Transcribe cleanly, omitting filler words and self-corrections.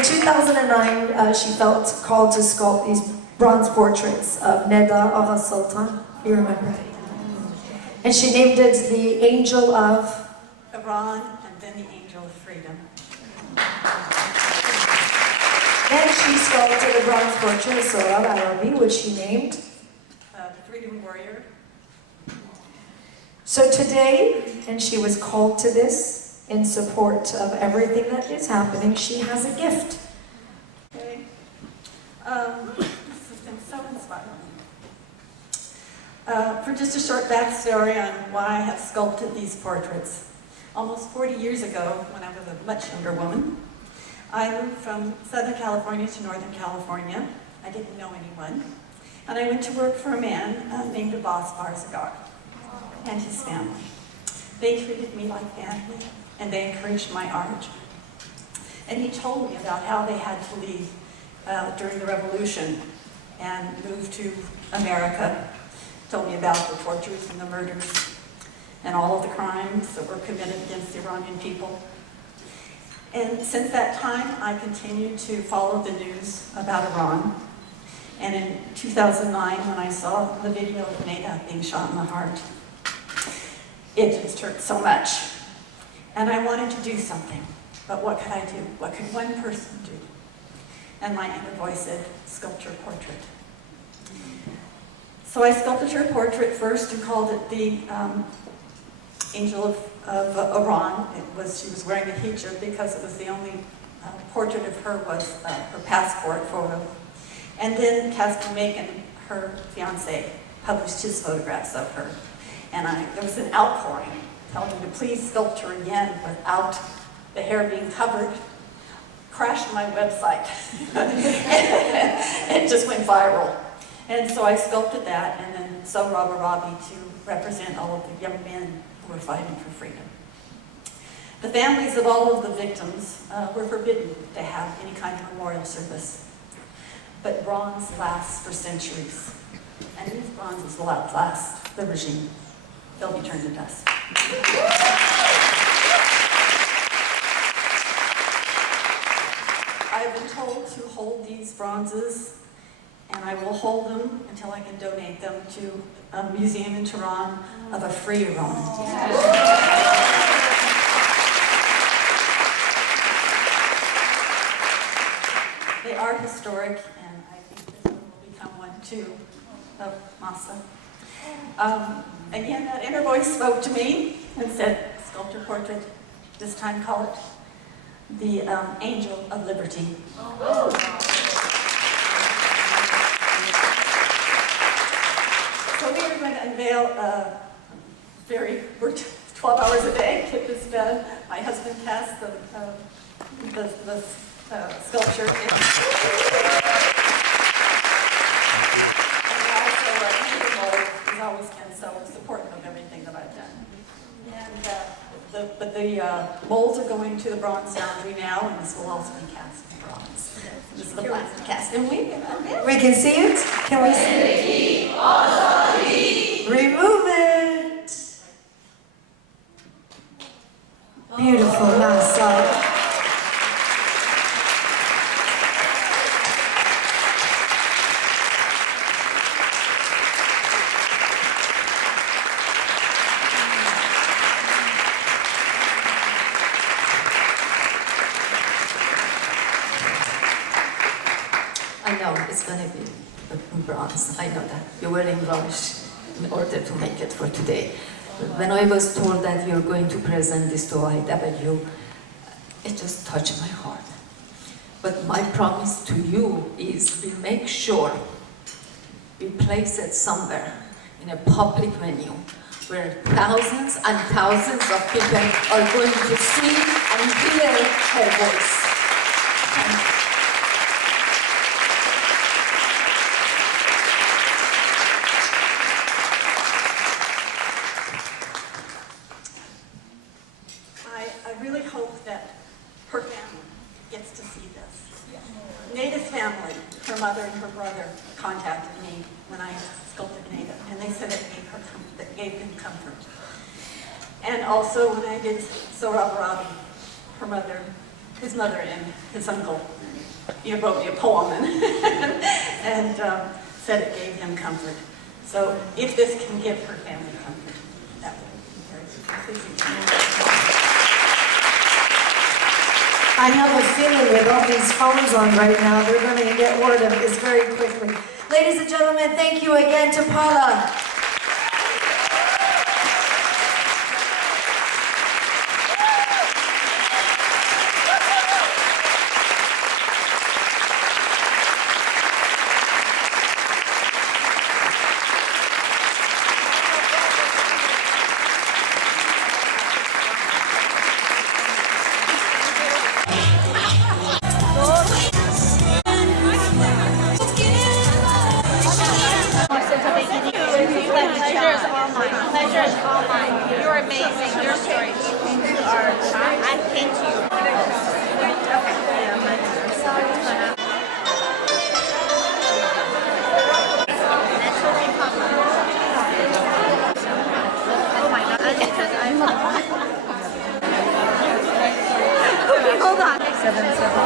In 2009, she felt called to sculpt these bronze portraits of Neda Agha Sultan. You remember? And she named it the Angel of Iran, and then the Angel of Freedom. Then she sculpted a bronze portrait of Sohrab Arabi, which she named Freedom Warrior. So today, and she was called to this in support of everything that is happening, she has a gift. Okay. This has been so inspiring. For just a short backstory on why I have sculpted these portraits. Almost 40 years ago, when I was a much younger woman, I moved from Southern California to Northern California. I didn't know anyone. And I went to work for a man named Abbas Barzagar and his family. They treated me like family, and they encouraged my art. And he told me about how they had to leave during the revolution and move to America. Told me about the tortures and the murders and all of the crimes that were committed against the Iranian people. And since that time, I continued to follow the news about Iran. And in 2009, when I saw the video of Neda being shot in the heart, it just hurt so much. And I wanted to do something, but what could I do? What could one person do? And my inner voice said, sculpt her portrait. So I sculpted her portrait first and called it the Angel of Iran. She was wearing a hijab because it was the only portrait of her was her passport photo. And then Casper Macon, her fiance, published his photographs of her. And there was an outpouring telling me to please sculpt her again without the hair being covered. Crashed my website. It just went viral. And so I sculpted that, and then Sohrab Arabi to represent all of the young men who were fighting for freedom. The families of all of the victims were forbidden to have any kind of memorial service. But bronze lasts for centuries. And these bronzes will outlast the regime. They'll be turned to dust. I've been told to hold these bronzes, and I will hold them until I can donate them to a museum in Tehran of a free Iran. They are historic, and I think this one will become one too, of Mahsa. Again, that inner voice spoke to me and said, sculpture portrait, this time call it the Angel of Liberty. So we are going to unveil we're 12 hours a day, get this done. My husband cast the sculpture. And also, he's always been so supportive of everything that I've done. And the molds are going to the bronze foundry now, and this will also be cast in bronze. This is the plaster cast, and we can see it? Can we see it? Remove it! Beautiful, Mahsa. I know it's going to be bronze. I know that. You were in rush in order to make it for today. When I was told that you're going to present this to IAWF, it just touched my heart. But my promise to you is we make sure we place it somewhere in a public venue where thousands and thousands of people are going to see and hear her voice. Thank you. I really hope that her family gets to see this. Neda's family, her mother and her brother, contacted me when I sculpted Neda, and they said it gave them comfort. And also when I did Sohrab Arabi, her mother his mother and his uncle. He wrote me a poem and said it gave him comfort. So if this can give her family comfort, that would be very pleasing to me. I have a feeling with all these phones on right now, they're going to get word of this very quickly. Ladies and gentlemen, thank you again to Paula. Pleasure is all mine. You're amazing. You're great. You are. I came to you. Oh my God. Because I'm. Okay, hold on. 7-7.